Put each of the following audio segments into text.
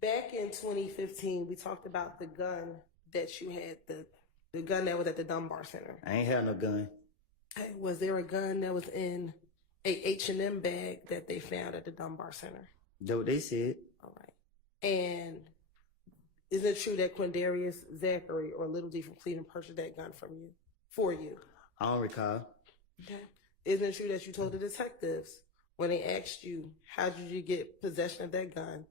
Back in 2015, we talked about the gun that you had, the gun that was at the Dunbar Center. I ain't had no gun. Hey, was there a gun that was in a H&M bag that they found at the Dunbar Center? That's what they said. All right. And is it true that Quindarious, Zachary, or Lil D from Cleveland purchased that gun from you, for you? I don't recall. Okay. Isn't it true that you told the detectives when they asked you, how did you get possession of that gun?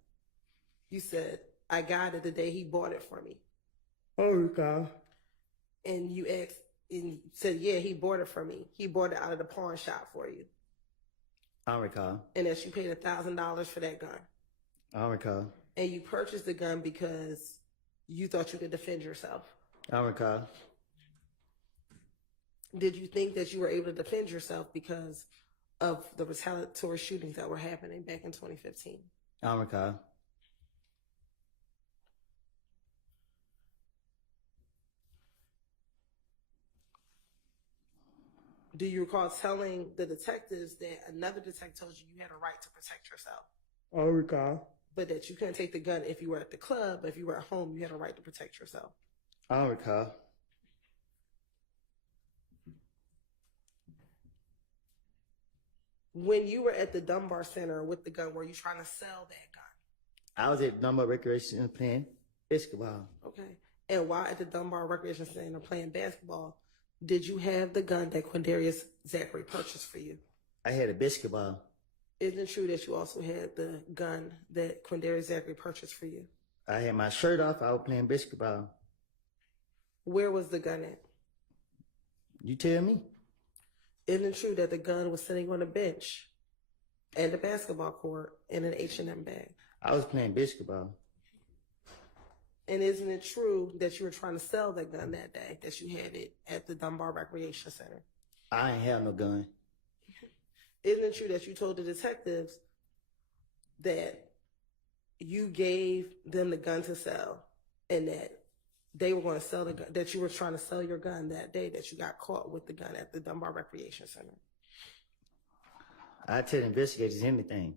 You said, I got it the day he bought it for me. I don't recall. And you asked, and you said, yeah, he bought it for me. He bought it out of the pawn shop for you. I don't recall. And that you paid $1,000 for that gun. I don't recall. And you purchased the gun because you thought you could defend yourself. I don't recall. Did you think that you were able to defend yourself because of the retaliatory shootings that were happening back in 2015? I don't recall. Do you recall telling the detectives that another detective told you you had a right to protect yourself? I don't recall. But that you couldn't take the gun if you were at the club, but if you were at home, you had a right to protect yourself? I don't recall. When you were at the Dunbar Center with the gun, were you trying to sell that gun? I was at Dunbar Recreation Center playing basketball. Okay. And while at the Dunbar Recreation Center playing basketball, did you have the gun that Quindarious Zachary purchased for you? I had a basketball. Isn't it true that you also had the gun that Quindarious Zachary purchased for you? I had my shirt off. I was playing basketball. Where was the gun at? You tell me. Isn't it true that the gun was sitting on a bench and the basketball court in an H&M bag? I was playing basketball. And isn't it true that you were trying to sell that gun that day, that you had it at the Dunbar Recreation Center? I ain't have no gun. Isn't it true that you told the detectives that you gave them the gun to sell and that they were going to sell the gun, that you were trying to sell your gun that day that you got caught with the gun at the Dunbar Recreation Center? I tell investigators anything.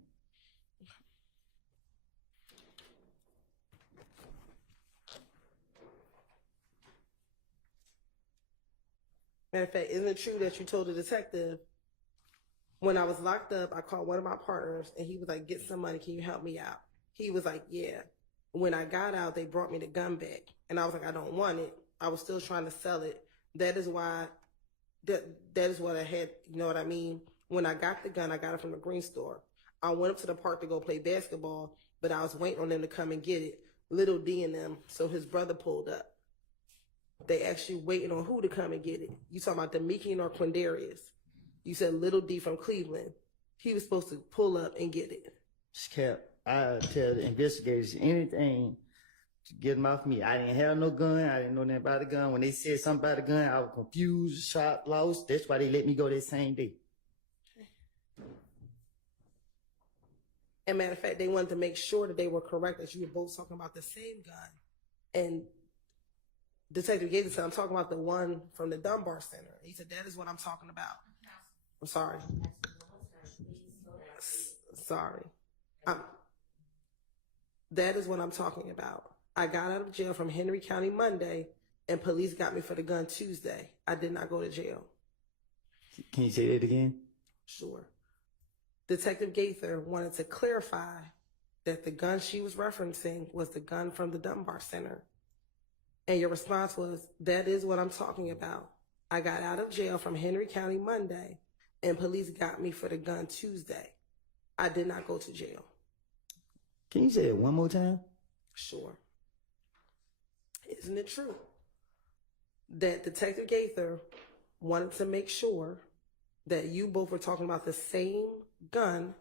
Matter of fact, isn't it true that you told the detective, when I was locked up, I called one of my partners and he was like, get some money, can you help me out? He was like, yeah. When I got out, they brought me the gun back. And I was like, I don't want it. I was still trying to sell it. That is why, that is what I had, you know what I mean? When I got the gun, I got it from the green store. I went up to the park to go play basketball, but I was waiting on them to come and get it. Lil D and them, so his brother pulled up. They actually waiting on who to come and get it. You talking about Demikian or Quindarious? You said Lil D from Cleveland. He was supposed to pull up and get it. Cap, I tell the investigators anything to get them off me. I didn't have no gun. I didn't know nothing about the gun. When they said something about the gun, I was confused, shot, lost. That's why they let me go that same day. And matter of fact, they wanted to make sure that they were correct, that you were both talking about the same gun. And Detective Gates said, I'm talking about the one from the Dunbar Center. He said, that is what I'm talking about. I'm sorry. Sorry. That is what I'm talking about. I got out of jail from Henry County Monday, and police got me for the gun Tuesday. I did not go to jail. Can you say that again? Sure. Detective Gaither wanted to clarify that the gun she was referencing was the gun from the Dunbar Center. And your response was, that is what I'm talking about. I got out of jail from Henry County Monday, and police got me for the gun Tuesday. I did not go to jail. Can you say it one more time? Sure. Isn't it true that Detective Gaither wanted to make sure that you both were talking about the same gun,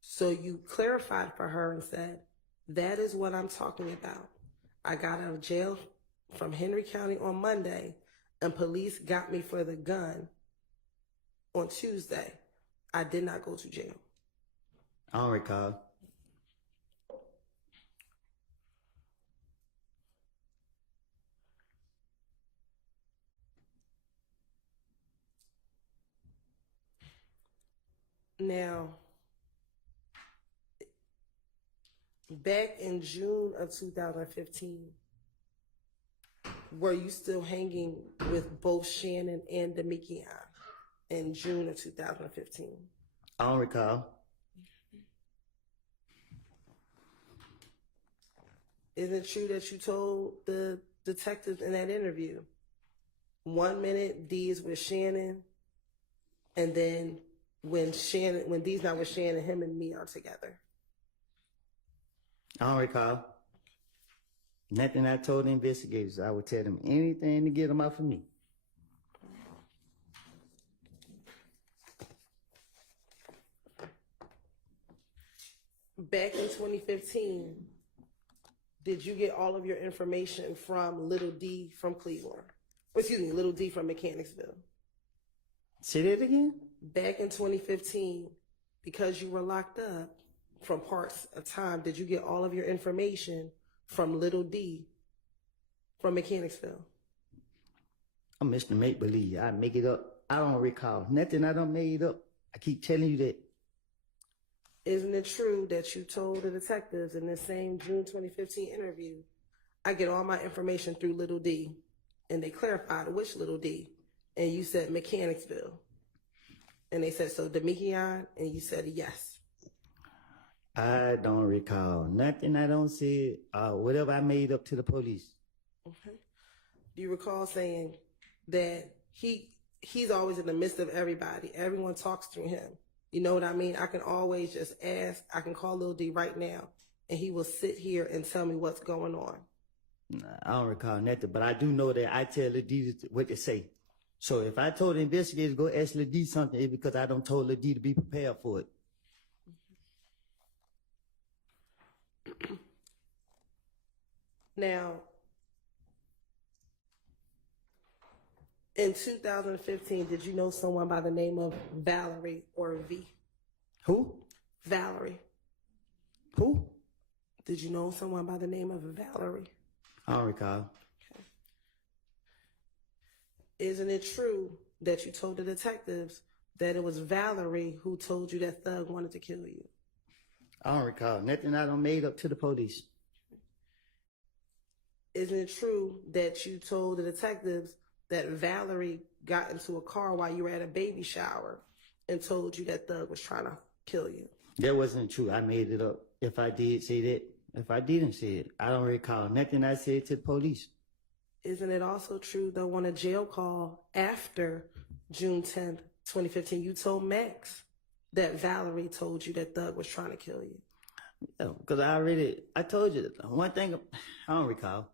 so you clarified for her and said, that is what I'm talking about. I got out of jail from Henry County on Monday, and police got me for the gun on Tuesday. I did not go to jail. I don't recall. Now, Back in June of 2015, were you still hanging with both Shannon and Demikian in June of 2015? I don't recall. Isn't it true that you told the detectives in that interview, 1 minute D is with Shannon, and then when D's not with Shannon, him and me are together? I don't recall. Nothing I told the investigators. I would tell them anything to get them off of me. Back in 2015, did you get all of your information from Little D from Cleveland? Excuse me, Little D from Mechanicsville. Say that again? Back in 2015, because you were locked up from parts of time, did you get all of your information from Little D from Mechanicsville? I'm Mr. Make Believe. I make it up. I don't recall. Nothing I done made up. I keep telling you that. Isn't it true that you told the detectives in this same June 2015 interview, I get all my information through Little D, and they clarified which Little D, and you said Mechanicsville, and they said, so Demikian, and you said yes. I don't recall. Nothing I don't say, whatever I made up to the police. Okay. Do you recall saying that he's always in the midst of everybody? Everyone talks through him. You know what I mean? I can always just ask. I can call Lil D right now, and he will sit here and tell me what's going on. Nah, I don't recall nothing, but I do know that I tell Lil D what to say. So if I told the investigators go ask Lil D something, it's because I don't told Lil D to be prepared for it. Now, in 2015, did you know someone by the name of Valerie or V? Who? Valerie. Who? Did you know someone by the name of Valerie? I don't recall. Okay. Isn't it true that you told the detectives that it was Valerie who told you that Thug wanted to kill you? I don't recall. Nothing I done made up to the police. Isn't it true that you told the detectives that Valerie got into a car while you were at a baby shower and told you that Thug was trying to kill you? That wasn't true. I made it up. If I did say that, if I didn't say it, I don't recall nothing I said to the police. Isn't it also true, though, on a jail call after June 10th, 2015, you told Max that Valerie told you that Thug was trying to kill you? Yeah, because I told you one thing, I don't recall.